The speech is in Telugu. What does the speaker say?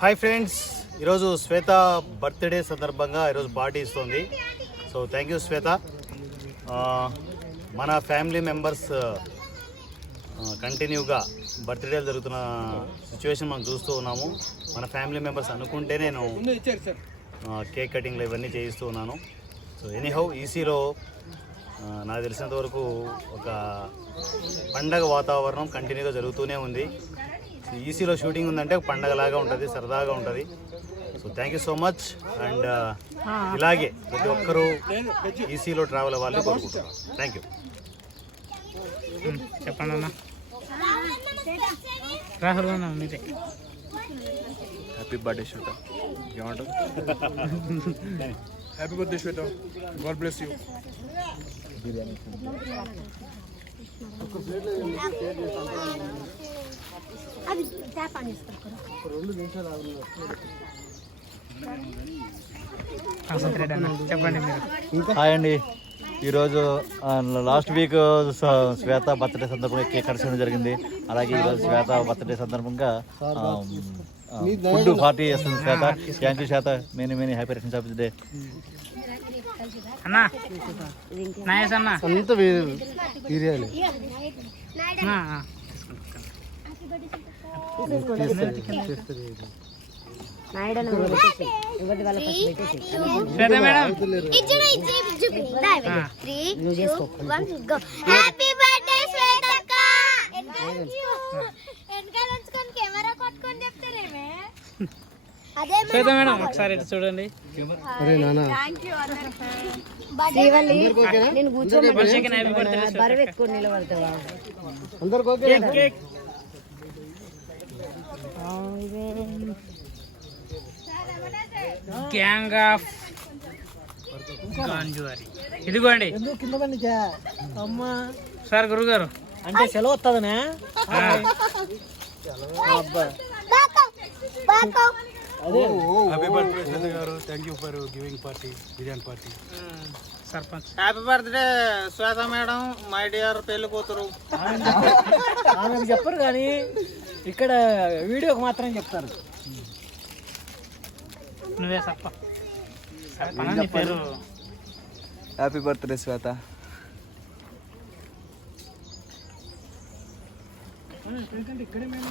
హాయ్ ఫ్రెండ్స్ ఈరోజు శ్వేత బర్త్డే సందర్భంగా ఈరోజు పార్టీ ఇస్తుంది. So thank you Shweta. Uh, మన ఫ్యామిలీ మెంబర్స్ కంటిన్యూగా బర్త్డేలు జరుగుతున్న సిచ్యువేషన్ మనం చూస్తూ ఉన్నాము. మన ఫ్యామిలీ మెంబర్స్ అనుకుంటే నేను uh, కేక్ కటింగ్లు ఇవన్నీ చేయిస్తూ ఉన్నాను. సో ఎనీహౌ ఈసీలో నాకు తెలిసినంత వరకు ఒక పండగ వాతావరణం కంటిన్యూగా జరుగుతూనే ఉంది. ఈసీలో షూటింగ్ ఉందంటే ఒక పండగలాగా ఉంటుంది సరదాగా ఉంటుంది. So thank you so much and ఇలాగే ప్రతి ఒక్కరూ ఈసీలో ట్రావెల్ అవ్వాలని కోరుకుంటున్నాను థ్యాంక్ యూ చెప్పండి అన్న. రాహుల్ అన్న మీదే. హ్యాపీ బర్త్డే శ్వేత ఏమంటావు? Happy birthday Shweta God bless you అది చెప్పండి మీరు. హాయ్ అండి. ఈరోజు లాస్ట్ వీక్ శ్వేత బర్త్డే సందర్భంగా కేక్ కట్ చేయడం జరిగింది. అలాగే ఈరోజు శ్వేత బర్త్డే సందర్భంగా ఫుడ్ పార్టీ చేస్తుంది Shweta. Thank you Shweta. Many many happy returns of day అన్న అన్న. అంత హ్యాపీ బర్త్డే శ్వేతక్క వెనకాల ఉంచుకొని కెమెరా పట్టుకొని చెప్తారేమే అదే శ్వేత మేడం ఒకసారి ఇటు చూడండి అరే నాన్న శ్రీవల్లి నేను బర్త్డే బరువు ఎక్కువ నిలబడతావా గ్యాంగ్ ఆఫ్ గాంజువారి ఇదిగోండి. కింద అమ్మా. సార్ గురుగారు. అంటే సెలవు వస్తుందనే హ్యాపీ బర్త్డే శ్వేత గారు. Thank you for giving party biryani party sarpanch. Happy birthday Shweta madam my dear పెళ్ళి కూతురు. చెప్పరు కానీ ఇక్కడ వీడియోకి మాత్రం చెప్తారు. నువ్వే సప్ప పేరు? Happy birthday Shweta. ఇక్కడే మేము